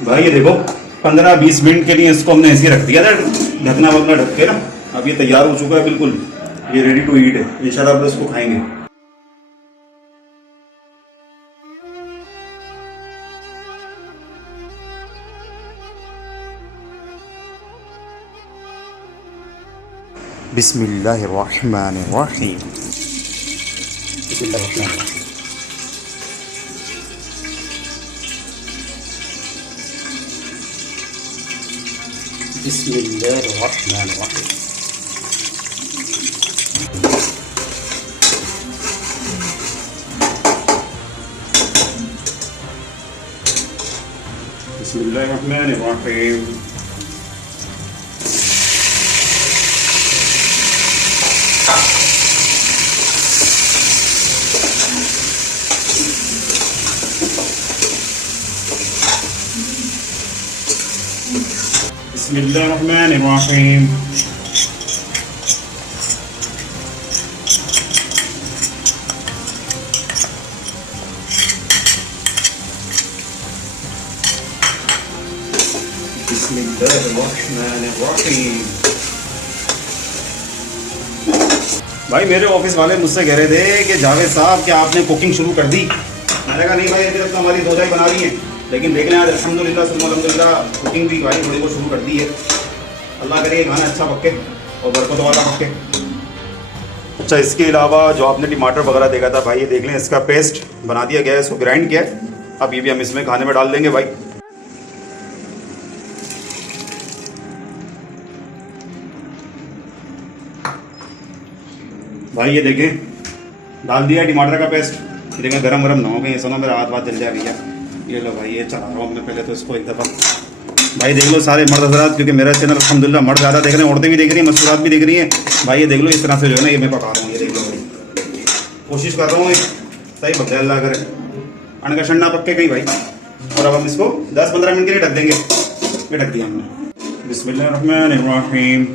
भाई ये देखो 15-20 मिनट के लिए इसको हमने ऐसे रख दिया था, ढकना वकना ढक के ना। अब ये तैयार हो चुका है बिल्कुल, ये रेडी टू ईट है। इंशाल्लाह अब इसको खाएंगे। बिस्मिल्लाहिर्रहमानिर्रहीम। बिस्मिल्लाहिर्रहमानिर्रहीम। बिस्मिल्लाहिर्रहमानिर्रहीम। बिस्मिल्लाहिर्रहमानिर्रहीम। बिस्मिल्लाहिर्रहमानिर्रहीम। भाई मेरे ऑफिस वाले मुझसे कह रहे थे कि जावेद साहब क्या आपने कुकिंग शुरू कर दी? मैंने कहा नहीं भाई, अभी तक तो हमारी दो चाय बना रही हैं, लेकिन देख लें आज अल्हम्दुलिल्लाह सुम्मा अल्हम्दुलिल्लाह कुकिंग भी भाई थोड़ी बहुत शुरू कर दी है। अल्लाह करे ये खाना अच्छा पके और बरकत वाला पके। अच्छा, इसके अलावा जो आपने टमाटर वगैरह देखा था भाई, ये देख लें इसका पेस्ट बना दिया गया है, इसको ग्राइंड किया है। अब ये भी हम इसमें खाने में डाल देंगे भाई। भाई ये देखें, डाल दिया टमाटर का पेस्ट। ये देखें गरम गरम ना हो गए, सुनो मेरा हाथ जल जाए भैया। ये लो भाई, ये चला रहा हूँ मैं पहले तो इसको एक दफ़ा। भाई देख लो सारे मर्द हज़रात, क्योंकि मेरा चैनल अल्हम्दुलिल्लाह मर्द ज़्यादा देख रहे हैं, औरतें भी देख रही हैं, मस्तूरात भी देख रही हैं। भाई ये देख लो इस तरह से जो है ना, ये मैं पका रहा हूँ। ये देख लो भाई, कोशिश कर रहा हूँ सही पक जाए, अल्लाह करे अन्न का शंडा पक्के कहीं भाई। और अब हम इसको 10-15 मिनट के लिए ढक देंगे। ये ढक दिया हमने। बिस्मिल्लाहिर्रहमानिर्रहीम।